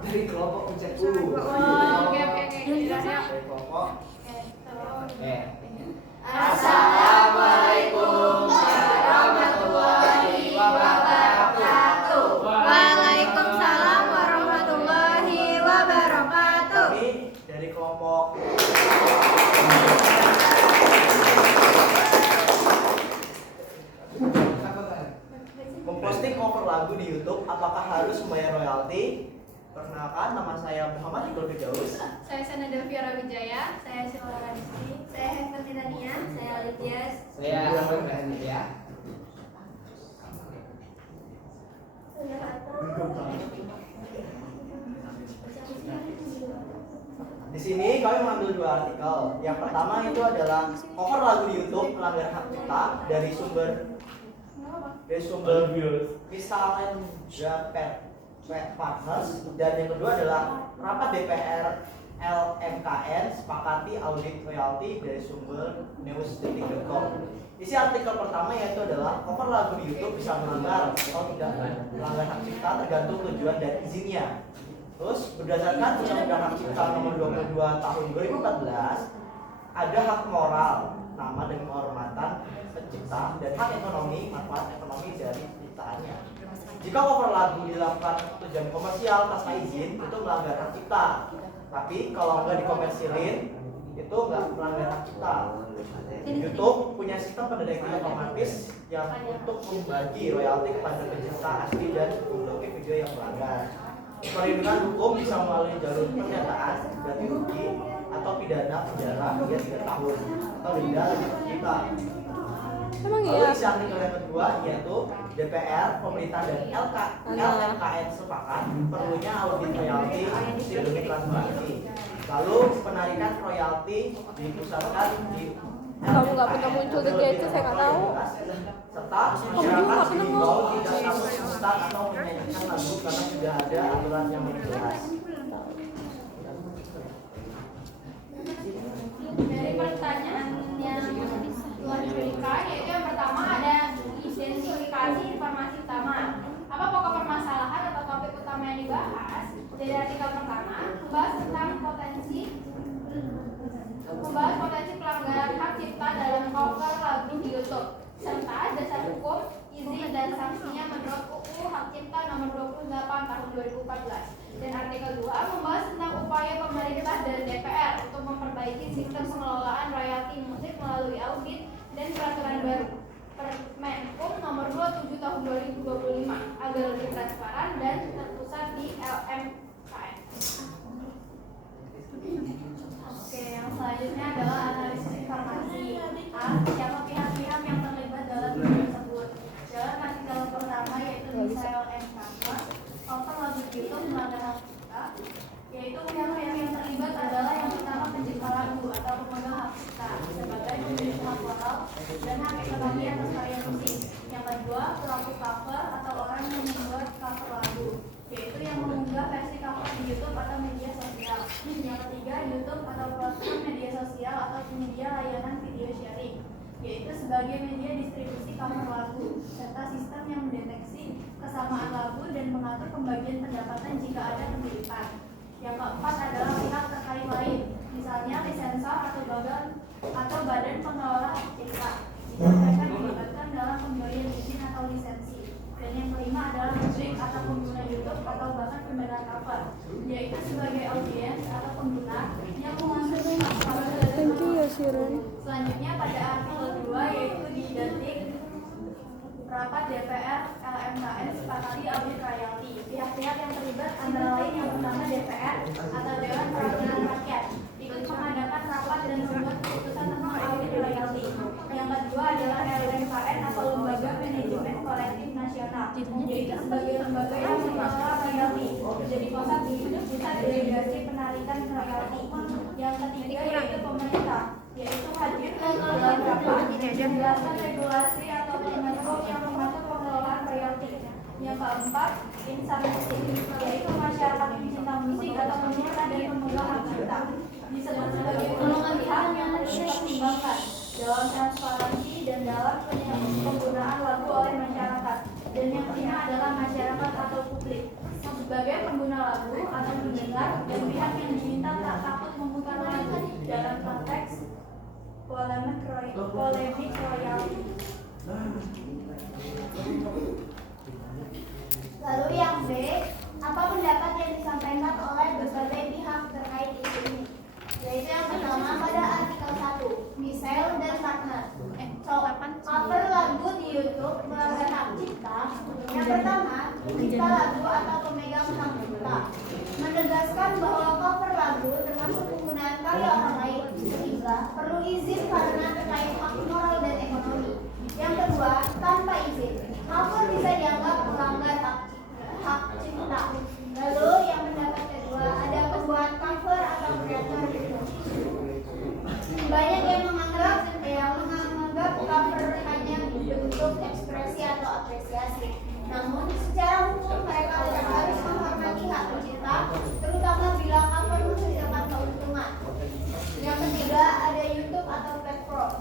Dari kelompok pencet Oke. Dari kelompok. Oke. Assalamualaikum warahmatullahi wabarakatuh. Waalaikumsalam warahmatullahi wabarakatuh. Kami dari kelompok memposting cover lagu di YouTube, apakah harus membayar royalti? Perkenalkan, nama saya Muhammad Iqbal Firdaus. Saya Sanada Fiara Wijaya. Saya Silva Radisi. Saya Hektor Titania. Saya Alidias. Saya Ahmad ya. Di sini kami mengambil dua artikel. Yang pertama itu adalah cover lagu di YouTube melanggar hak cipta dari sumber Misalnya Partners, dan yang kedua adalah rapat DPR LMKN sepakati audit royalti dari sumber news.com. Isi artikel pertama yaitu adalah cover lagu di YouTube bisa melanggar atau tidak melanggar hak cipta tergantung tujuan dan izinnya. Terus berdasarkan Undang-Undang Hak Cipta Nomor 22 Tahun 2014, ada hak moral, nama dan kehormatan pencipta, dan hak ekonomi, manfaat ekonomi dari ciptaannya. Jika cover lagu dilakukan tujuan komersial tanpa izin, itu melanggar hak cipta. Tapi kalau nggak dikomersilin, itu nggak melanggar hak cipta. YouTube punya sistem pendeteksi otomatis yang untuk membagi royalti kepada pencipta asli dan memblokir video yang melanggar. Perlindungan hukum bisa melalui jalur pernyataan, ganti rugi, atau pidana penjara hingga 3 tahun atau denda 5 juta. Lalu isi artikel yang kedua yaitu DPR, pemerintah dan LMKN sepakat perlunya audit royalti demi transparansi. Lalu penarikan royalti dipusatkan di Kamu nggak pernah muncul di itu, saya nggak tahu. Serta masyarakat diimbau tidak takut memutar atau menyanyikan lagu karena sudah ada aturan yang lebih jelas. Dari pertanyaan yang luar biasa, yaitu yang pertama ada identifikasi informasi utama. Apa pokok permasalahan atau topik utama yang dibahas? Dari artikel pertama membahas tentang potensi pelanggaran hak cipta dalam cover lagu di YouTube, serta dasar hukum, izin dan sanksinya menurut UU Hak Cipta Nomor 28 Tahun 2014. Dan artikel 2 membahas tentang upaya pemerintah dan DPR untuk memperbaiki sistem pengelolaan royalti musik melalui audit dan peraturan baru Permenkum Nomor 27 Tahun 2025 agar lebih transparan dan terpusat di LMKN. Oke, yang selanjutnya adalah analisis informasi. A. Siapa pihak-pihak yang terlibat dalam video tersebut? Dalam artikel pertama yaitu Misael M. Partners, cover lagu YouTube melanggar hak cipta, yaitu pihak-pihak yang terlibat adalah yang pertama pencipta lagu atau pemegang hak cipta sebagai pemilik hak moral dan hak ekonomi atas karya musik. Yang kedua, pelaku cover atau orang yang membuat cover lagu, yaitu yang mengunggah versi cover di YouTube atau media sosial. Yang ketiga, YouTube atau platform media sosial atau penyedia layanan video sharing, yaitu sebagai media distribusi cover lagu, serta sistem yang mendeteksi kesamaan lagu dan mengatur pembagian pendapatan jika ada kemiripan. Yang keempat adalah pihak terkait lain, misalnya lisensor atau badan pengelola hak cipta, jika mereka dilibatkan dalam pemberian izin atau lisensi. Dan yang kelima adalah publik atau pengguna YouTube atau bahkan pembenar cover, yaitu sebagai audiens atau pengguna yang mengambil hak cover. Thank you ya Siren. Selanjutnya pada artikel 2 yaitu di detik rapat DPR LMKN sepakati audit royalti. Pihak-pihak yang terlibat antara lain yang pertama DPR atau Dewan Perwakilan Rakyat ikut mengadakan rapat dan membuat keputusan tentang audit royalti. Yang kedua adalah LMKN atau Lembaga Manajemen Kolektif Nasional, yaitu sebagai lembaga yang mengelola royalti. Jadi pusat delegasi penarikan royalti. Yang ketiga yaitu pemerintah, yaitu hadir dalam rapat menjelaskan regulasi atau Permenkum yang mengatur pengelolaan royalti. Yang keempat, insan musik, yaitu masyarakat pencinta musik atau pencipta dan pemegang hak cipta, disebut sebagai golongan pihak yang dipertimbangkan dalam transparansi dan dalam penggunaan lagu oleh masyarakat. Dan yang kelima adalah masyarakat atau publik, sebagai pengguna lagu atau remix royalty. Lalu yang B, apa pendapat yang disampaikan oleh berbagai pihak terkait isu ini? Yaitu yang pertama pada artikel 1, Michelle dan partner. Cover lagu di YouTube melanggar hak cipta. Yang pertama, pencipta lagu atau pemegang hak cipta menegaskan bahwa cover lagu termasuk penggunaan karya orang lain, sehingga perlu izin karena terkait hak moral dan ekonomi. Yang kedua, tanpa izin, cover bisa dianggap melanggar hak cipta. Lalu yang pendapat kedua, ada pembuat cover atau kreator. Banyak yang menganggap cover hanya bentuk ekspresi atau apresiasi. Namun, secara hukum mereka harus menghormati hak pencipta, terutama bila cover menghasilkan keuntungan. Yang ketiga, ada YouTube atau platform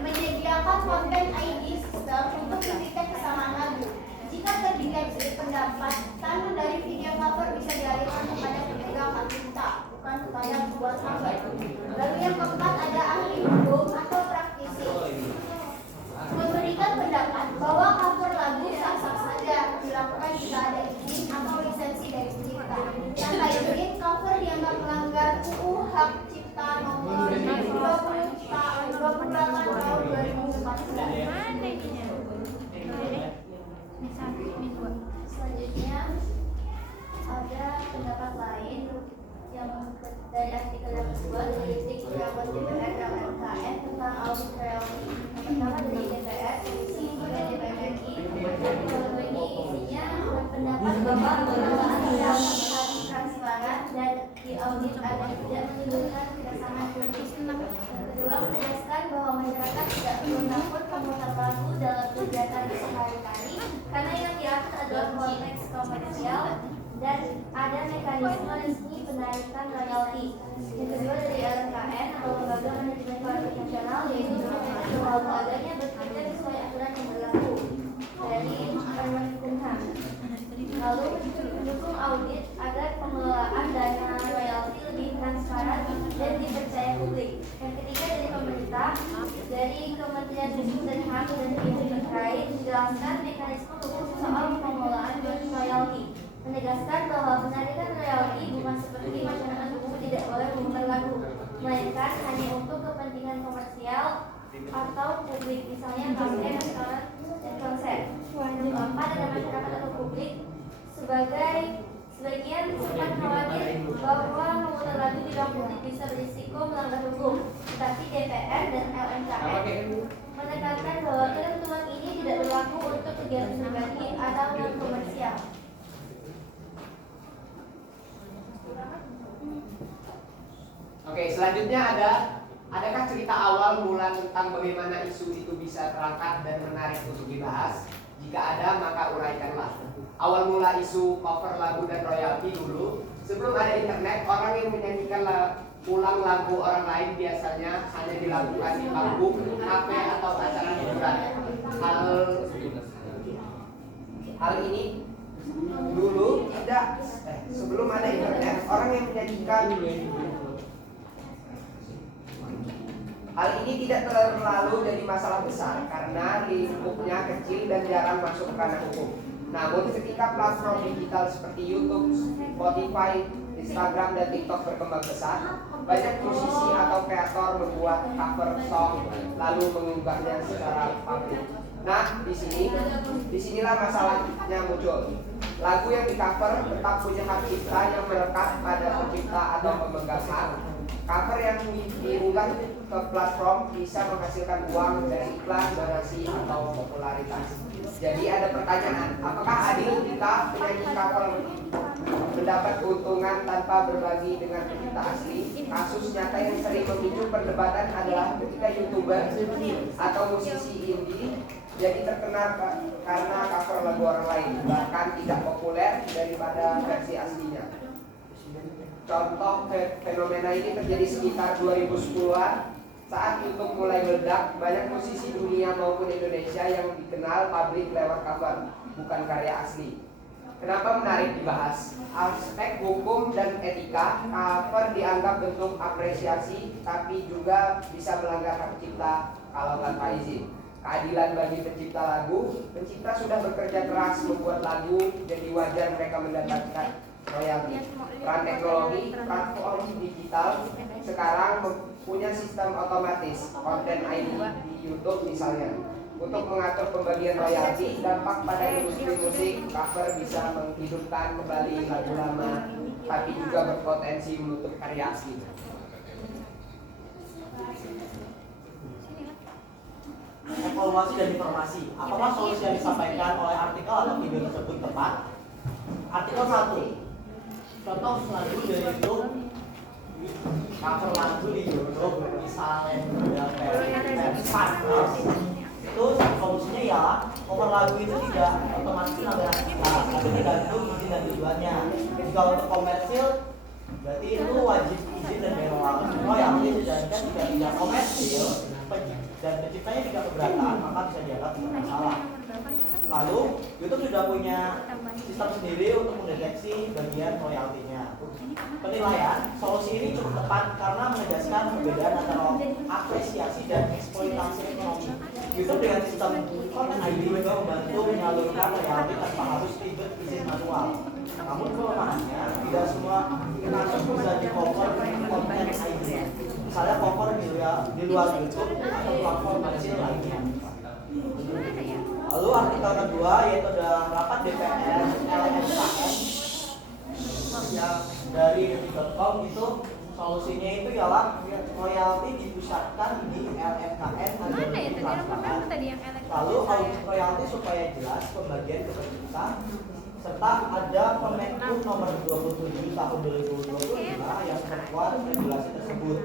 menyediakan konten ID system untuk mendetek kesamaan lagu. Jika terdeteksi pendapatan dari video cover bisa dialihkan kepada pemegang hak cipta, bukan kepada pembuat cover. Lalu yang keempat, ada ahli hukum atau praktisi memberikan pendapat bahwa cover lagu sah-sah saja dilakukan jika ada izin atau lisensi dari pencipta. Tanpa izin, cover dianggap melanggar UU Hak Cipta Nomor 28 Tahun 2014. Selanjutnya ada pendapat lain yang dari artikel yang kedua dari Rapat DPR LMKN tentang audit royalty. Pertama dari DPR, Komisi 3 DPR RI. Ini isinya pendapat bahwa pengelolaan tidak transparan dan diaudit agar tidak menimbulkan keresahan publik. Kedua, menegaskan bahwa masyarakat tidak perlu takut memutar lagu dalam kegiatan sehari-hari karena yang diatur adalah konteks komersial dan ada mekanisme resmi penarikan royalti. Yang kedua dari LMKN atau Lembaga Manajemen Politik Nasional, yaitu bahwa lembaganya bekerja sesuai aturan yang berlaku dari Kemenkumham. Lalu mendukung audit agar pengelolaan dana royalti lebih transparan dan dipercaya publik. Yang ketiga dari pemerintah, dari Kementerian Hukum dan HAM dan Pihak terkait menjelaskan mekanisme hukum soal pengelolaan royalti. Menegaskan bahwa penarikan royalti bukan seperti masyarakat umum tidak boleh memutar lagu, melainkan hanya untuk kepentingan komersial atau publik, misalnya kafe, restoran, dan konser. Yang keempat, ada masyarakat atau publik sebagian sempat khawatir bahwa memutar lagu di ruang publik bisa berisiko melanggar hukum, tetapi DPR dan LMKN menekankan bahwa ketentuan ini tidak berlaku untuk kegiatan pribadi atau non komersial. Oke, selanjutnya adakah cerita awal mula tentang bagaimana isu itu bisa terangkat dan menarik untuk dibahas? Jika ada, maka uraikanlah. Awal mula isu cover lagu dan royalti dulu. Sebelum ada internet, orang yang menyanyikan ulang lagu orang lain biasanya hanya dilakukan di panggung, kafe, atau acara hiburan. Hal ini dulu tidak sebelum ada internet, orang yang menyanyikan hal ini tidak terlalu jadi masalah besar karena lingkupnya kecil dan jarang masuk ke ranah hukum. Namun ketika platform digital seperti YouTube, Spotify, Instagram, dan TikTok berkembang pesat, banyak musisi atau kreator membuat cover song lalu mengunggahnya secara publik. Nah, disinilah masalahnya muncul. Lagu yang di cover tetap punya hak cipta yang melekat pada pencipta atau pemegang hak. Cover yang diunggah ke platform bisa menghasilkan uang dari iklan, donasi, atau popularitas. Jadi ada pertanyaan, apakah adil jika penyanyi cover mendapat keuntungan tanpa berbagi dengan pencipta asli? Kasus nyata yang sering memicu perdebatan adalah ketika YouTuber atau musisi indie jadi terkenal karena cover lagu orang lain, bahkan tidak populer daripada versi aslinya. Contoh fenomena ini terjadi sekitar 2010-an saat YouTube mulai meledak. Banyak musisi dunia maupun Indonesia yang dikenal publik lewat cover, bukan karya asli. Kenapa menarik dibahas? Aspek hukum dan etika, cover dianggap bentuk apresiasi, tapi juga bisa melanggar hak cipta kalau tanpa izin. Keadilan bagi pencipta lagu, pencipta sudah bekerja keras membuat lagu, jadi wajar mereka mendapatkan royalti. Peran teknologi, platform digital sekarang punya sistem otomatis, konten ID di YouTube misalnya. Untuk mengatur pembagian royalti, dampak pada industri musik, cover bisa menghidupkan kembali lagu lama, tapi juga berpotensi menutup karya asli. Evaluasi dan informasi. Apakah solusi yang disampaikan oleh artikel atau video tersebut tepat? Artikel 1. Contoh lagu dari YouTube, cover lagu di YouTube, misalnya itu solusinya ya cover lagu itu tidak otomatis melanggar hak cipta, tapi tergantung izin dan tujuannya. Jika untuk komersil berarti itu wajib izin dan bayar royalti, sedangkan jika tidak komersil dan penciptanya tidak keberatan, maka bisa dianggap tidak masalah. Lalu YouTube sudah punya sistem sendiri untuk mendeteksi bagian royaltinya. Penilaian solusi ini cukup tepat karena menegaskan perbedaan antara apresiasi dan eksploitasi ekonomi. YouTube dengan sistem konten ID juga membantu menyalurkan royalti tanpa harus ribet izin manual. Namun kelemahannya tidak semua kasus bisa di-cover dengan konten ID. Misalnya cover di luar YouTube atau platform kecil lainnya. Lalu artikel kedua yaitu ada rapat DPR LMKN yang dari detik.com itu solusinya itu ialah royalti dipusatkan di LMKN agar lebih transparan. Lalu audit royalti supaya jelas pembagian ke pencipta, serta ada Permenku nomor 27 tahun 2025 yang memperkuat regulasi tersebut.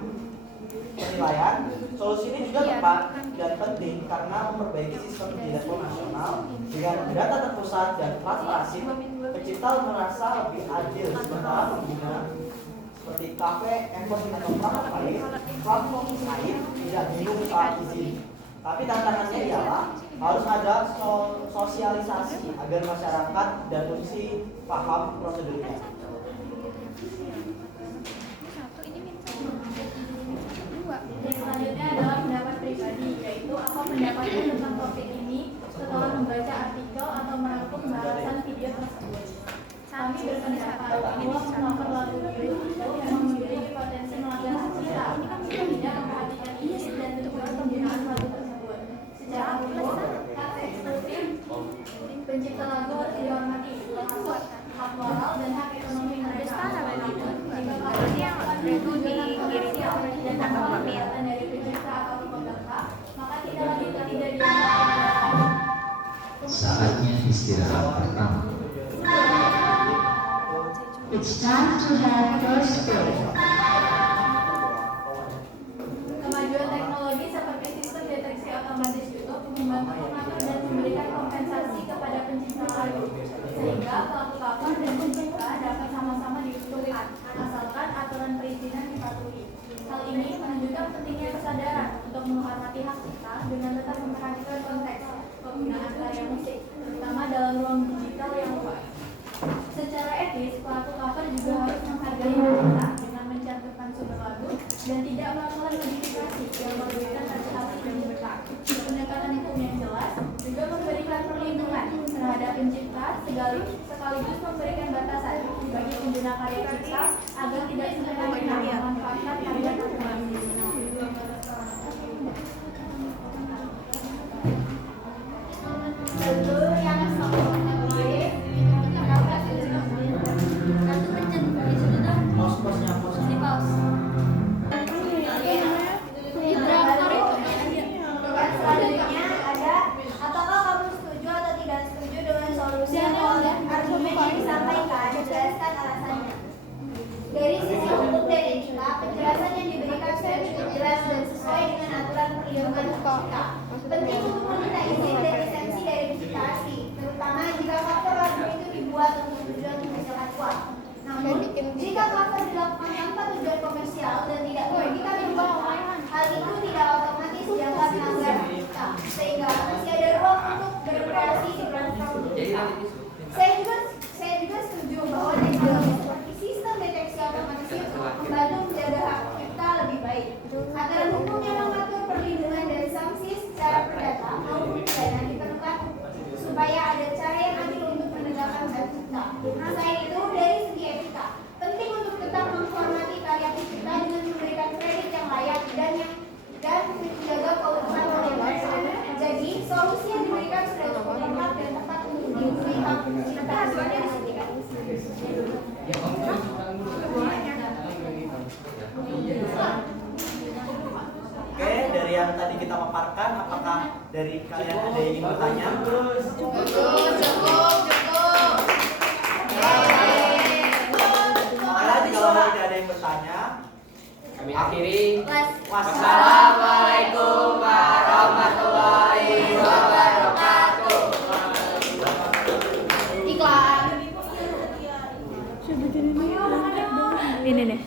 Penilaian solusi ini juga tepat dan penting karena memperbaiki sistem telepon nasional dengan data terpusat dan transparansi. Pencipta merasa lebih adil, sementara pengguna seperti kafe, endorse atau platform lain tidak bingung saat izin. Tapi tantangannya ialah harus ada sosialisasi agar masyarakat dan musisi paham prosedurnya. Dan selanjutnya adalah pendapat pribadi, yaitu apa pendapatnya tentang topik ini setelah membaca artikel atau merangkum bahasan video tersebut. Kami berpendapat bahwa cover lagu di YouTube itu memang memiliki potensi melanggar hak cipta jika tidak memperhatikan izin dan tujuan penggunaan lagu tersebut. Secara umum, hak eksklusif pencipta lagu harus dihormati, termasuk hak moral dan hak ekonomi mereka. Dan tanpa pemilihan dari pencipta atau pemerintah, maka tidak dianggap. Saatnya istirahat pertama. It's time to have first break. Kemajuan teknologi seperti sistem deteksi otomatis YouTube membantu mengatur dan memberikan kompensasi kepada pencipta lagu, sehingga pelaku cover dan pencipta dapat sama-sama diuntungkan asalkan aturan perizinan dipatuhi. Hal ini menunjukkan pentingnya kesadaran untuk menghormati hak cipta dengan tetap memperhatikan konteks penggunaan karya musik, terutama dalam ruang digital yang luas. Secara etis, pelaku cover juga harus menghargai pencipta dengan mencantumkan sumber lagu dan tidak melakukan modifikasi yang merugikan hati pencipta. Pendekatan hukum yang jelas juga memberikan perlindungan terhadap pencipta sekaligus memberikan batasan bagi pengguna karya cipta agar tidak semena-mena memanfaatkan karya tuhan. Lalu yang selanjutnya selanjutnya ada apakah kamu setuju atau tidak setuju dengan solusi atau argumen yang disampaikan, jelaskan alasannya. Dari sisi hukum dan etika, penjelasan yang diberikan sudah cukup jelas dan sesuai dengan aturan perlindungan pencipta. Penting untuk meminta izin dan lisensi dari pencipta asli, terutama jika cover lagu itu dibuat untuk tujuan menghasilkan uang. Namun, jika cover dilakukan tanpa tujuan komersial dan tidak merugikan pencipta, hal itu tidak otomatis dianggap melanggar hak cipta, sehingga masih ada ruang untuk berkreasi di platform digital. Saya Oke, dari yang tadi kita paparkan, apakah dari kalian ada yang ingin bertanya? Kalau tidak ada yang bertanya, Kami akhiri. wassalamualaikum warahmatullahi wabarakatuh. Iklan. Ini nih.